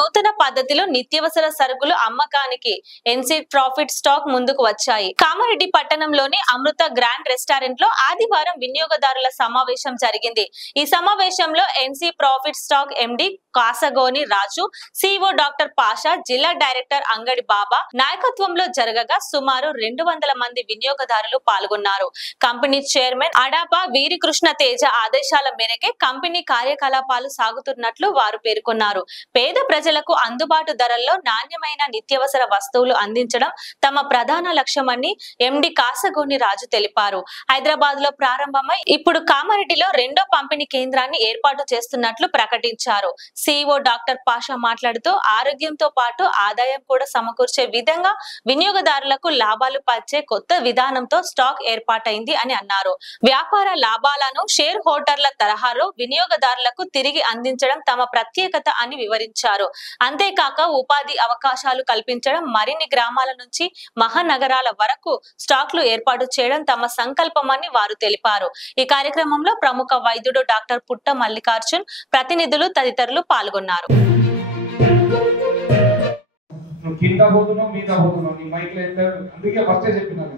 నూతన పద్ధతిలో నిత్యావసర సరుకులు అమ్మకానికి ఎన్సీ ప్రాఫిట్ స్టాక్ ముందుకు వచ్చాయి. కామారెడ్డి పట్టణంలోని అమృత గ్రాండ్ రెస్టారెంట్ లో ఆదివారం వినియోగదారుల సమావేశం జరిగింది. ఈ సమావేశంలో ఎన్సీ ప్రాఫిట్ స్టాక్ ఎండి కాసగోని రాజు, సిఇఓ డాక్టర్ పాషా, జిల్లా డైరెక్టర్ అంగడి బాబా నాయకత్వంలో జరగగా సుమారు 200 మంది వినియోగదారులు పాల్గొన్నారు. కంపెనీ చైర్మన్ అడాపా వీరికృష్ణ తేజ ఆదేశాల మేరకే కంపెనీ కార్యకలాపాలు సాగుతున్నట్లు వారు పేర్కొన్నారు. పేద ప్రజలకు అందుబాటు ధరల్లో నాణ్యమైన నిత్యావసర వస్తువులు అందించడం తమ ప్రధాన లక్ష్యమని ఎండి కాసగోని రాజు తెలిపారు. హైదరాబాద్ లో ప్రారంభమై ఇప్పుడు కామారెడ్డిలో 2వ పంపిణీ కేంద్రాన్ని ఏర్పాటు చేస్తున్నట్లు ప్రకటించారు. సిఇఓ డాక్టర్ పాషా మాట్లాడుతూ ఆరోగ్యంతో పాటు ఆదాయం కూడా సమకూర్చే విధంగా వినియోగదారులకు లాభాలు పరిచే కొత్త విధానంతో స్టాక్ ఏర్పాటైంది అని అన్నారు. వ్యాపార లాభాలను షేర్ హోల్డర్ల తరహాలో వినియోగదారులకు తిరిగి అందించడం తమ ప్రత్యేకత అని వివరించారు. అంతేకాక ఉపాధి అవకాశాలు కల్పించడం, మరిన్ని గ్రామాల నుంచి మహానగరాల వరకు స్టాక్లు ఏర్పాటు చేయడం తమ సంకల్పమని వారు తెలిపారు. ఈ కార్యక్రమంలో ప్రముఖ వైద్యుడు డాక్టర్ పుట్ట మల్లికార్జున్, ప్రతినిధులు తదితరులు పాల్గొన్నారు. కింద పోతున్నావు మీద పోతున్నావు నీ మైక్ లో ఎంత అందుకే ఫస్ట్ చెప్పినాను.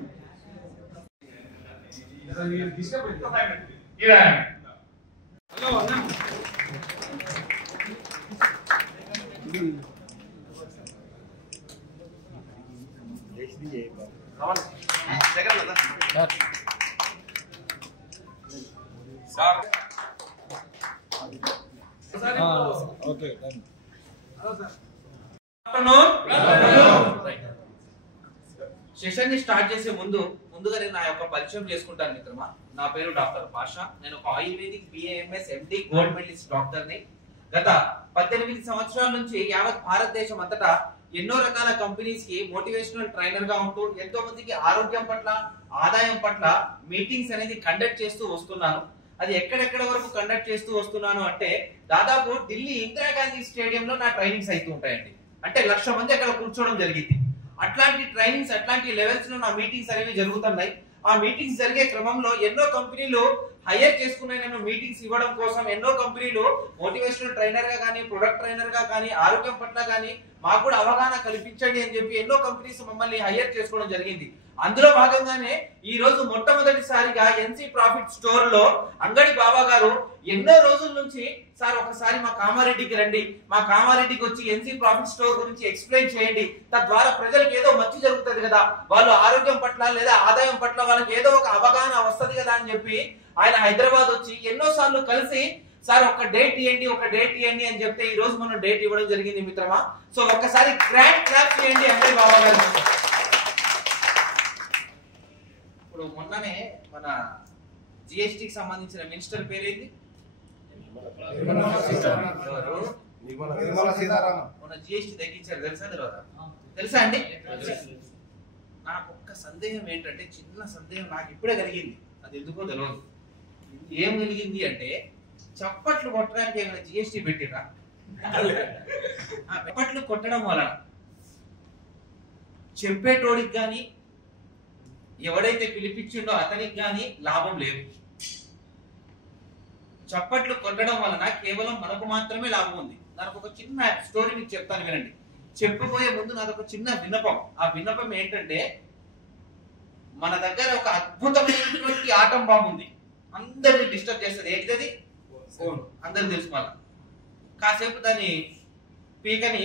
హలో అన్న సార్ ఓకే సెషన్ ని స్టార్ట్ చేసే ముందుగా నేను నా యొక్క పరిచయం చేసుకుంటాను మిత్రమా. నా పేరు డాక్టర్ పాషా. నేను ఒక ఆయుర్వేదిక్ బిఏఎంఎస్ ఎండి గోల్డ్ మెడలిస్ట్ డాక్టర్ ని. గత 18 సంవత్సరాల నుంచి యావత్ భారతదేశం అంతటా ఎన్నో రకాల కంపెనీస్ కి మోటివేషనల్ ట్రైనర్ గా ఉంటూ ఎంతో మందికి ఆరోగ్యం పట్ల, ఆదాయం పట్ల మీటింగ్స్ అనేది కండక్ట్ చేస్తూ వస్తున్నాను. అది ఎక్కడెక్కడ వరకు కండక్ట్ చేస్తూ వస్తున్నాను అంటే దాదాపు ఢిల్లీ ఇందిరాగాంధీ స్టేడియంలో నా ట్రైనింగ్స్ అవుతూ ఉంటాయండి. అంటే 1,00,000 మంది అక్కడ కూర్చోవడం జరిగింది. అట్లాంటి ట్రైనింగ్స్, అట్లాంటి లెవెల్స్ లో నా మీటింగ్స్ అనేవి జరుగుతున్నాయి. ఆ మీటింగ్స్ జరిగే క్రమంలో ఎన్నో కంపెనీలు హైయర్ చేసుకునే నన్ను మీటింగ్స్ ఇవ్వడం కోసం ఎన్నో కంపెనీలు మోటివేషనల్ ట్రైనర్ గా కానీ, ప్రొడక్ట్ ట్రైనర్ గా కానీ, ఆరోగ్యం పట్ల కానీ మాకు కూడా అవగాహన కల్పించండి అని చెప్పి ఎన్నో కంపెనీస్ మమ్మల్ని హైయర్ చేసుకోవడం జరిగింది. అందులో భాగంగానే ఈ రోజు మొట్టమొదటిసారిగా ఎన్సీ ప్రాఫిట్ స్టోర్ లో అంగడి బాబా గారు ఎన్నో రోజుల నుంచి సార్ ఒకసారి మా కామారెడ్డికి రండి, మా కామారెడ్డికి వచ్చి ఎన్సీ ప్రాఫిట్ స్టోర్ గురించి ఎక్స్ప్లెయిన్ చేయండి, తద్వారా ప్రజలకు ఏదో మంచి జరుగుతుంది కదా, వాళ్ళు ఆరోగ్యం పట్ల లేదా ఆదాయం పట్ల వాళ్ళకి ఏదో ఒక అవగాహన వస్తుంది కదా అని చెప్పి ఆయన హైదరాబాద్ వచ్చి ఎన్నో సార్లు కలిసి సార్ ఒక డేట్ ఇవ్వండి అని చెప్తే ఈ రోజు మనం డేట్ ఇవ్వడం జరిగింది మిత్రమా. సో ఒక్కసారి గ్రాండ్ క్లాప్ చేయండి అంగడి బాబా గారు. ఇప్పుడు మొన్ననే మన జిఎస్టికి సంబంధించిన మినిస్టర్ పేరేంది? మొన్న జిఎస్టి తగ్గించారు, తెలుసా తెలియదా? తెలుసా అండి? నాకు ఒక్క సందేహం ఏంటంటే, చిన్న సందేహం నాకు ఇప్పుడే కలిగింది, అది ఎందుకో తెలియదు. ఏం కలిగింది అంటే చప్పట్లు కొట్టడానికి ఏమైనా జిఎస్టి పెట్టిరా? చప్పట్లు కొట్టడం వలన చెప్పేటోడికి కానీ ఎవడైతే పిలిపించిండో అతనికి కానీ లాభం లేదు. చప్పట్లు కొట్టడం వలన కేవలం మనకు మాత్రమే లాభం ఉంది. నాకు ఒక చిన్న స్టోరీ మీకు చెప్తాను, వినండి. చెప్పబోయే ముందు నాదొక చిన్న విన్నపం. ఆ విన్నపం ఏంటంటే, మన దగ్గర ఒక అద్భుతమైనటువంటి ఆటం బాంబు ఉంది, అందరినీ డిస్టర్బ్ చేస్తుంది. ఏంటిది? ఫోన్. అందరు తెలుసు. మళ్ళా కాసేపు దాన్ని పీకని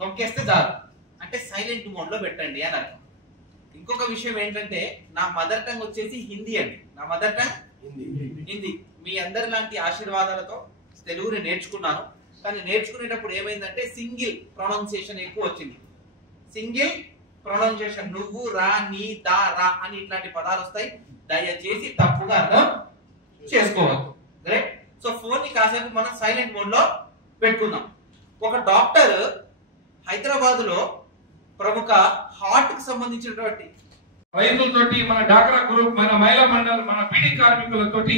నొక్కేస్తే చాలు, అంటే సైలెంట్ మోడ్ లో పెట్టండి అని అర్థం. ఇంకొక విషయం ఏంటంటే, నా మదర్ టంగ్ వచ్చేసి హిందీ అండి. నా మదర్ టంగ్ హిందీ. మీ అందరి లాంటి ఆశీర్వాదాలతో తెలుగుని నేర్చుకున్నాను. కానీ నేర్చుకునేటప్పుడు ఏమైందంటే సింగిల్ ప్రొనౌన్సియేషన్ ఎక్కువ వచ్చింది. సింగిల్ ప్రొనౌన్సియేషన్, నువ్వు, రా, నీ, దా, రా అని ఇట్లాంటి పదాలు వస్తాయి. దయచేసి తప్పుగా అర్థం చేసుకోవద్దు. రైట్? సో ఫోన్ ని కాసేపు మనం సైలెంట్ మోడ్ లో పెట్టుకుందాం. ఒక డాక్టర్ హైదరాబాద్ లో ప్రముఖ హార్ట్ కి సంబంధించినటువంటి రైతులతోటి, మన డాక్రా గ్రూప్, మన మహిళా మండలి, మన బీడీ కార్మికులతోటి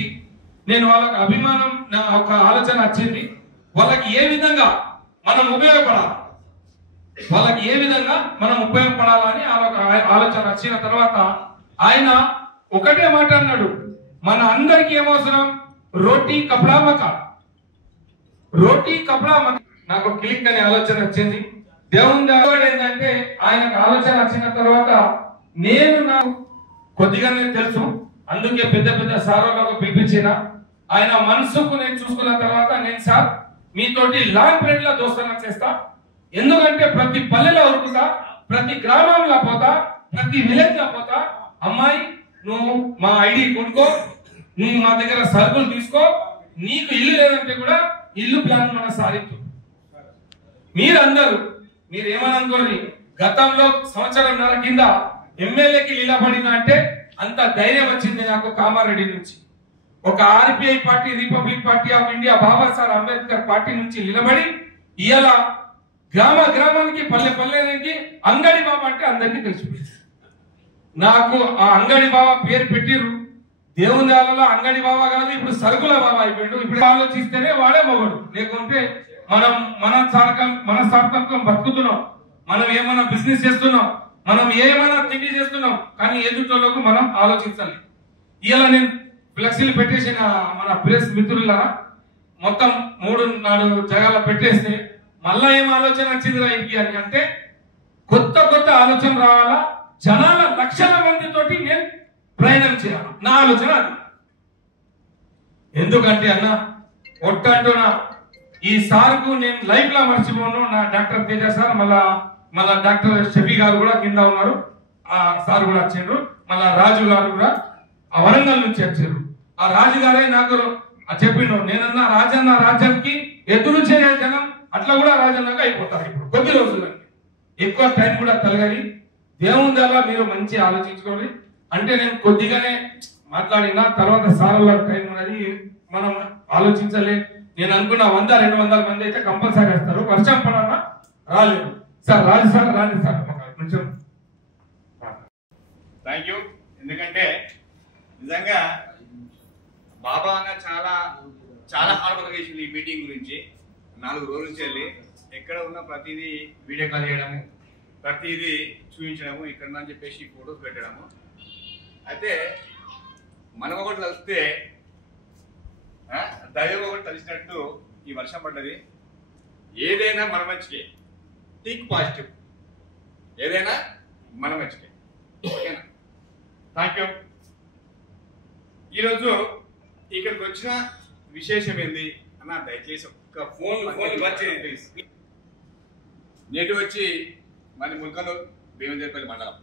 నేను వాళ్ళకి అభిమానం, నా ఒక ఆలోచన వచ్చింది. వాళ్ళకి ఏ విధంగా మనం ఉపయోగపడాలని ఆలోచన వచ్చిన తర్వాత ఆయన ఒకటే మాట అన్నాడు, మన అందరికి ఏమవసరం? రోటీ కపడా మకా. నాకు క్లిక్ అనే ఆలోచన వచ్చింది. దేవుని దేవుడు ఏంటంటే ఆయనకు ఆలోచన వచ్చిన తర్వాత నేను నాకు కొద్దిగానే తెలుసు, అందుకే పెద్ద పెద్ద సారోలకు పిలిపించిన ఆయన మనసుకు నేను చూసుకున్న తర్వాత నేను సార్ మీతోటి లాంగ్ పీరియడ్ లో దోస్తనా చేస్తా, ఎందుకంటే ప్రతి పల్లెలో ఉరుకుతా, ప్రతి గ్రామంలో పోతా, ప్రతి విలేజ్ లో పోతా, అమ్మాయి నువ్వు మా ఐడి కొనుక్కో, నువ్వు మా దగ్గర సరుకులు తీసుకో, నీకు ఇల్లు లేదంటే కూడా ఇల్లు ప్లాన్ మన సాధించు. మీరు ఏమని అనుకోండి, గతంలో సంవత్సరంన్నర కింద ఎమ్మెల్యేకి నిలబడిన అంటే అంత ధైర్యం వచ్చింది నాకు కామారెడ్డి నుంచి. ఒక RPI party, republic party of India, Babasaheb Ambedkar party నుంచి నిలబడి ఇవాళ గ్రామ గ్రామానికి పల్లె పల్లెనికి అంగడి బాబా అంటే అందరికీ తెలిసిపోయింది. నాకు ఆ అంగడి బాబా పేరు పెట్టిరు. దేవుని దానిలో అంగడి బాబా కాదు, ఇప్పుడు సరుకుల బాబా అయిపోయాడు. ఇప్పుడు ఆలోచిస్తేనే వాడే మొగడు, లేకుంటే మన స్వార్థంతో బతుకుతున్నాం, మనం ఏమైనా బిజినెస్ చేస్తున్నాం, మనం ఏమైనా తిండి చేస్తున్నాం, కానీ ఎదుటోళ్ళకు మనం ఆలోచించాలి. ఇలా నేను ఫ్లెక్సీలు పెట్టేసిన మన ప్రెస్ మిత్రుల మొత్తం 3-4 జగాల పెట్టేస్తే మళ్ళా ఏం ఆలోచన వచ్చిందిరా ఇంటికి అని అంటే కొత్త కొత్త ఆలోచన రావాలా, జనాల లక్షల మందితోటి నేను ప్రయాణం చేయాలి, నా ఆలోచన అది. ఎందుకంటే అన్న ఒట్టంటున్నా ఈ సార్కు నేను లైఫ్ లా మర్చిపోను. నా డాక్టర్ తేజ సార్, మళ్ళా డాక్టర్ షఫీ గారు కూడా కింద ఉన్నారు, ఆ సార్ కూడా వచ్చారు. మళ్ళా రాజు గారు కూడా ఆ వరంగల్ నుంచి వచ్చారు. ఆ రాజు గారే నాకు చెప్పిండు, నేనన్నా రాజన్న రాజ్యానికి ఎదురు చేయ జనం అట్లా కూడా రాజన్నగా అయిపోతారు. ఇప్పుడు కొద్ది రోజులకి ఎక్కువ టైం కూడా తలగని దేవుని ద్వారా మీరు మంచి ఆలోచించుకోండి. అంటే నేను కొద్దిగానే మాట్లాడిన తర్వాత సార్ల టైం ఉన్నది, మనం ఆలోచించలే. నేను అనుకున్న 100-200 మంది అయితే కంపల్సరీ వస్తారు. వర్షం పడాలా రాలేదు సార్, రాజు సార్ రాలేదు సార్ కొంచెం. Thank you. ఎందుకంటే నిజంగా బాబా అన్న చాలా హార్డ్ వర్క్ చేసింది ఈ మీటింగ్ గురించి. 4 రోజుల నుంచి వెళ్ళి ఎక్కడ ఉన్న ప్రతిదీ వీడియో కాల్ చేయడము, ప్రతిదీ చూపించడము, ఇక్కడ అని చెప్పేసి ఫోటోస్ పెట్టడము. అయితే మనం ఒకటి కలిస్తే దైవం ఒకటి కలిసినట్టు ఈ వర్షం పడ్డది. ఏదైనా మన మంచికే, థింక్ పాజిటివ్, ఏదైనా మన మంచికే. ఓకేనా? Thank you. ఈరోజు ఇక్కడికి వచ్చిన విశేషం ఏంది అన్న, దయచేసి ఒక్క ఫోన్ వచ్చి నేటి వచ్చి మరి ముల్కనూరు భీమదేపల్లి మండలం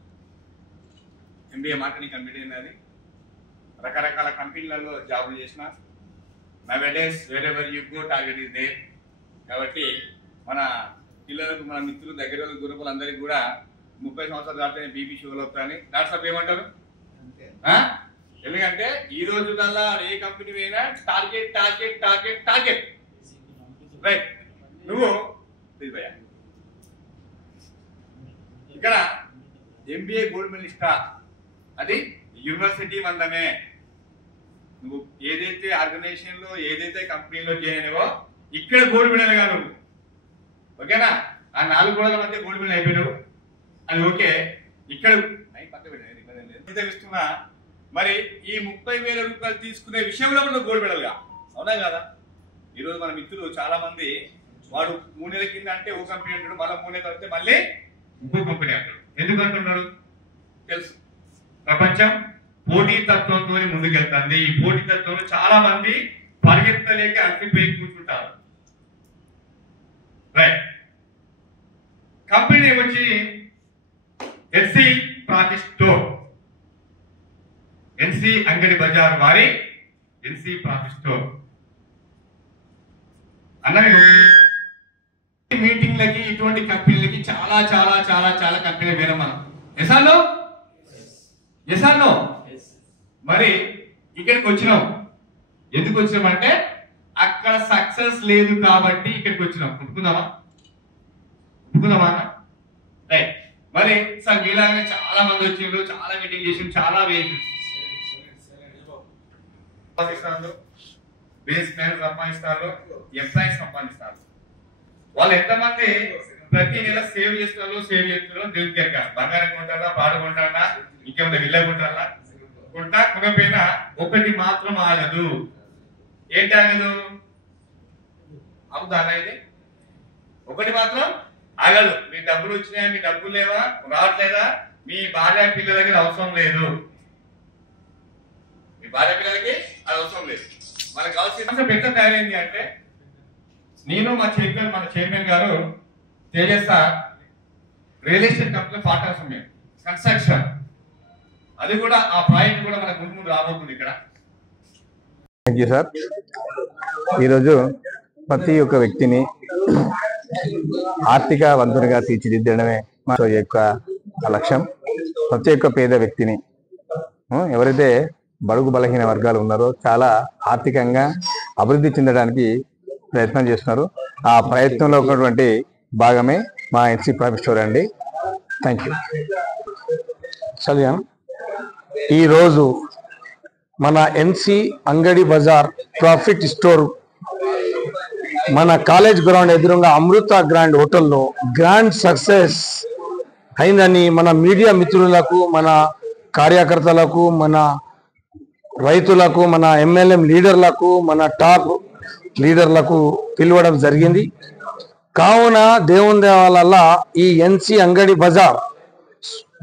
MBA మార్కెటింగ్ కంపెనీ అయినది. రకరకాల కంపెనీలలో జాబులు చేసిన. Nowadays wherever you go target is there. కాబట్టి మన పిల్లలకు, మన మిత్రులు, దగ్గర గురుకులు అందరికి కూడా 30 సంవత్సరాలు దాటితే బీపీ షుగర్ అవుతాయని డాక్టర్ ఏమంటారు. ఎందుకంటే ఈ రోజులలో ఏ కంపెనీ అయినా target target target target right. నువ్వు ఇక్కడ MBA గోల్డ్ మెడలిస్టా, అది యూనివర్సిటీ మందమే. నువ్వు ఏదైతే ఆర్గనైజేషన్ లో, ఏదైతే కంపెనీలో చేయనివో ఇక్కడ గోల్డ్ మెడల్ గా నువ్వు. ఓకేనా? ఆ 4 గోడల మధ్య గోల్డ్ మెడల్ అయిపోయావు, అది ఓకే. ఇక్కడ ఇస్తున్నా మరి ఈ 30,000 రూపాయలు తీసుకునే విషయంలో నువ్వు గోల్డ్ మెడల్ గా, అవునా కదా? ఈరోజు మన మిత్రులు చాలా మంది, వాడు 3 నెలల కింద అంటే ఓ కంపెనీ అంటాడు, మళ్ళీ 3 నెలలు వస్తే మళ్ళీ ఇంకో కంపెనీ అంటాడు. ఎందుకు అంటున్నాడు తెలుసు, ప్రపంచం పోటీతత్వంతో ముందుకెళ్తుంది. ఈ పోటీతత్వంలో చాలా మంది పరిగెత్తలేక అలసిపోయి కూర్చుంటారు. రైట్. కంపెనీ వచ్చి NC ప్రాఫిట్ స్టోర్, NC అంగడి బజార్ వారి NC ప్రాఫిట్ స్టోర్ అన్నది. మీటింగ్లకి ఇటువంటి కంపెనీలకి చాలా చాలా చాలా చాలా కంపెనీలు వేరే మనం. ఎసానో మరి ఇక్కడికి వచ్చినాం. ఎందుకు వచ్చినామంటే అక్కడ సక్సెస్ లేదు కాబట్టి ఇక్కడికి వచ్చినాం. ఒప్పుకుందామా రైట్. మరి సార్ మీలాగా చాలా మంది వచ్చిండ్రు, చాలా మీటింగ్ చేసి, చాలా బేస్ ప్లాన్ సంపాదిస్తారు, ఎంప్లాయీస్ సంపాదిస్తారు. వాళ్ళు ఎంతమంది ప్రతి నెల సేవ్ చేస్తున్నారో దేవుని దగ్గర బంగారం కొంటారా, పాడు కొంటారా, ఇంకేమైనా విల్ల కొంటారా, కొంటా కొనపోయినా ఒకటి మాత్రం ఆగదు. ఏంటి ఆగదు? అవుతారా? ఇది ఒకటి మాత్రం ఆగదు, మీ డబ్బులు వచ్చినాయా, మీ డబ్బులు లేవా, రావట్లేదా, మీ భార్య పిల్లలకి అవసరం లేదు, మీ భార్య పిల్లలకి అది అవసరం లేదు. మనకు కావాల్సిన పెద్ద తయారైంది అంటే నేను మా చైర్మన్ గారు తేజస్తా రియల్ ఎస్టేట్ కంపెనీ పార్ట్నర్స్ మేము కన్స్ట్రక్షన్, అది కూడా ఆ ప్రాజెక్ట్ కూడా మనకు ముందు రాబోతుంది ఇక్కడ. Thank you sir. ఈరోజు ప్రతి ఒక్క వ్యక్తిని ఆర్థికవంతునిగా తీర్చిదిద్దడమే మా యొక్క లక్ష్యం. ప్రతి ఒక్క పేద వ్యక్తిని, ఎవరైతే బడుగు బలహీన వర్గాలు ఉన్నారో చాలా ఆర్థికంగా అభివృద్ధి చెందడానికి ప్రయత్నం చేస్తున్నారు. ఆ ప్రయత్నంలో ఉన్నటువంటి భాగమే మా ఎన్సీ ప్రాఫిట్ స్టోర్ అండి. Thank you. ఈరోజు మన ఎన్సీ అంగడి బజార్ ప్రాఫిట్ స్టోర్ మన కాలేజ్ గ్రౌండ్ ఎదురుగా అమృత గ్రాండ్ హోటల్లో గ్రాండ్ సక్సెస్ అయిందని మన మీడియా మిత్రులకు, మన కార్యకర్తలకు, మన రైతులకు, మన ఎంఎల్ఎం లీడర్లకు, మన టాప్ లీడర్లకు పిలవడం జరిగింది. కావున దేవుని దేవాల ఈ ఎన్సీ అంగడి బజార్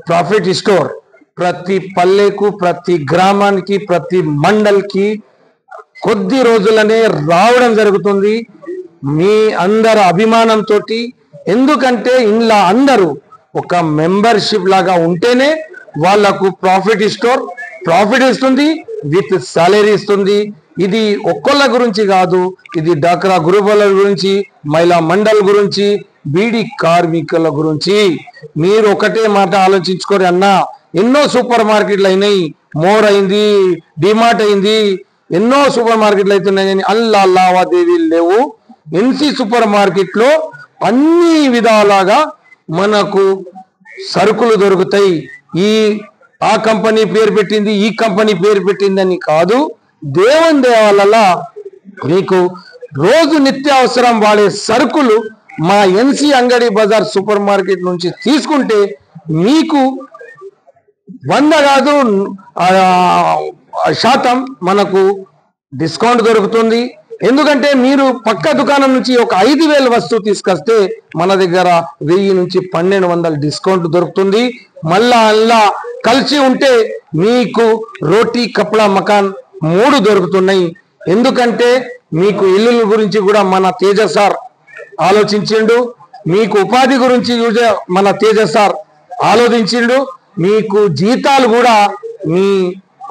ప్రాఫిట్ స్టోర్ ప్రతి పల్లెకు, ప్రతి గ్రామానికి, ప్రతి మండల్కి కొద్ది రోజులనే రావడం జరుగుతుంది మీ అందరి అభిమానంతో. ఎందుకంటే ఇంట్లో అందరూ ఒక మెంబర్షిప్ లాగా ఉంటేనే వాళ్లకు ప్రాఫిట్ స్టోర్ ప్రాఫిట్ ఇస్తుంది, విత్ సాలరీ ఇస్తుంది. ఇది ఒక్కళ్ళ గురించి కాదు, ఇది డాక్రా గ్రూపుల గురించి, మహిళా మండల్ గురించి, బీడీ కార్మికుల గురించి. మీరు ఒకటే మాట ఆలోచించుకోరు అన్నా, ఎన్నో సూపర్ మార్కెట్లు అయినాయి, మోర్ అయింది, డిమార్ట్ అయింది, ఎన్నో సూపర్ మార్కెట్లు అవుతున్నాయి, కానీ అల్లా లావాదేవీలు లేవు. ఎన్సీ సూపర్ మార్కెట్ లో అన్ని విధాలుగా మనకు సరుకులు దొరుకుతాయి. ఆ కంపెనీ పేరు పెట్టింది, ఈ కంపెనీ పేరు పెట్టిందని కాదు, దేవుని దేవాల మీకు రోజు నిత్యావసరం వాడే సరుకులు మా ఎన్సీ అంగడి బజార్ సూపర్ మార్కెట్ నుంచి తీసుకుంటే మీకు 100 కాదు 100% మనకు డిస్కౌంట్ దొరుకుతుంది. ఎందుకంటే మీరు పక్క దుకాణం నుంచి ఒక 5,000 వస్తువు తీసుకొస్తే మన దగ్గర 1000 నుంచి 1200 డిస్కౌంట్ దొరుకుతుంది. మళ్ళా అల్లా కలిసి ఉంటే మీకు రోటీ, కప్డా, మకాన్ 3 దొరుకుతున్నాయి. ఎందుకంటే మీకు ఇల్లుల గురించి కూడా మన తేజ సార్ ఆలోచించిండు, మీకు ఉపాధి గురించి మన తేజ సార్ ఆలోచించిండు, మీకు జీతాలు కూడా మీ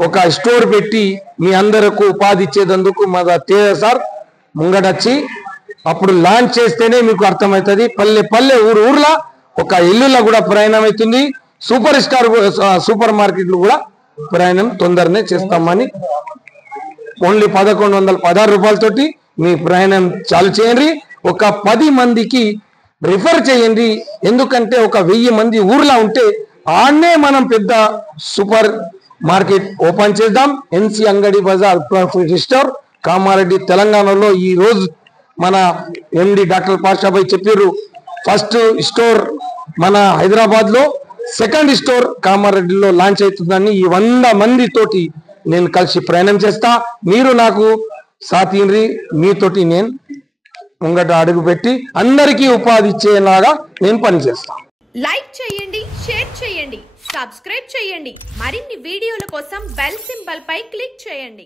ఒక స్టోర్ పెట్టి మీ అందరకు ఉపాధి ఇచ్చేందుకు మన తేజ సార్ ముంగడొచ్చి అప్పుడు లాంచ్ చేస్తేనే మీకు అర్థమవుతుంది. పల్లె పల్లె ఊర్లా ఒక ఇల్లులో కూడా ప్రయాణం అవుతుంది. సూపర్ మార్కెట్లు కూడా ప్రయాణం తొందరనే చేస్తామని ఓన్లీ 1116 రూపాయలతోటి మీ ప్రయాణం చాలు చేయండి. ఒక 10 మందికి రిఫర్ చేయండి. ఎందుకంటే ఒక 1000 మంది ఊర్లో ఉంటే ఆడనే మనం పెద్ద సూపర్ మార్కెట్ ఓపెన్ చేద్దాం. ఎన్సీ అంగడి బజార్ ప్రాఫిట్ స్టోర్ కామారెడ్డి తెలంగాణలో ఈ రోజు మన ఎండి డాక్టర్ పాషాభాయ్ చెప్పారు, ఫస్ట్ స్టోర్ మన హైదరాబాద్ లో, సెకండ్ స్టోర్ కామారెడ్డిలో లాంచ్ అవుతుందని. ఈ 100 మందితోటి నేను కలిసి ప్రయాణం చేస్తా. మీరు నాకు సాథీండ్రి, మీతోటి నేను ముంగట అడుగు పెట్టి అందరికీ ఉపాధి ఇచ్చేలాగా నేను పనిచేస్తా. లైక్ చేయండి, షేర్ చేయండి, సబ్స్క్రైబ్ చేయండి. మరిన్ని వీడియోల కోసం బెల్ సింబల్ పై క్లిక్ చేయండి.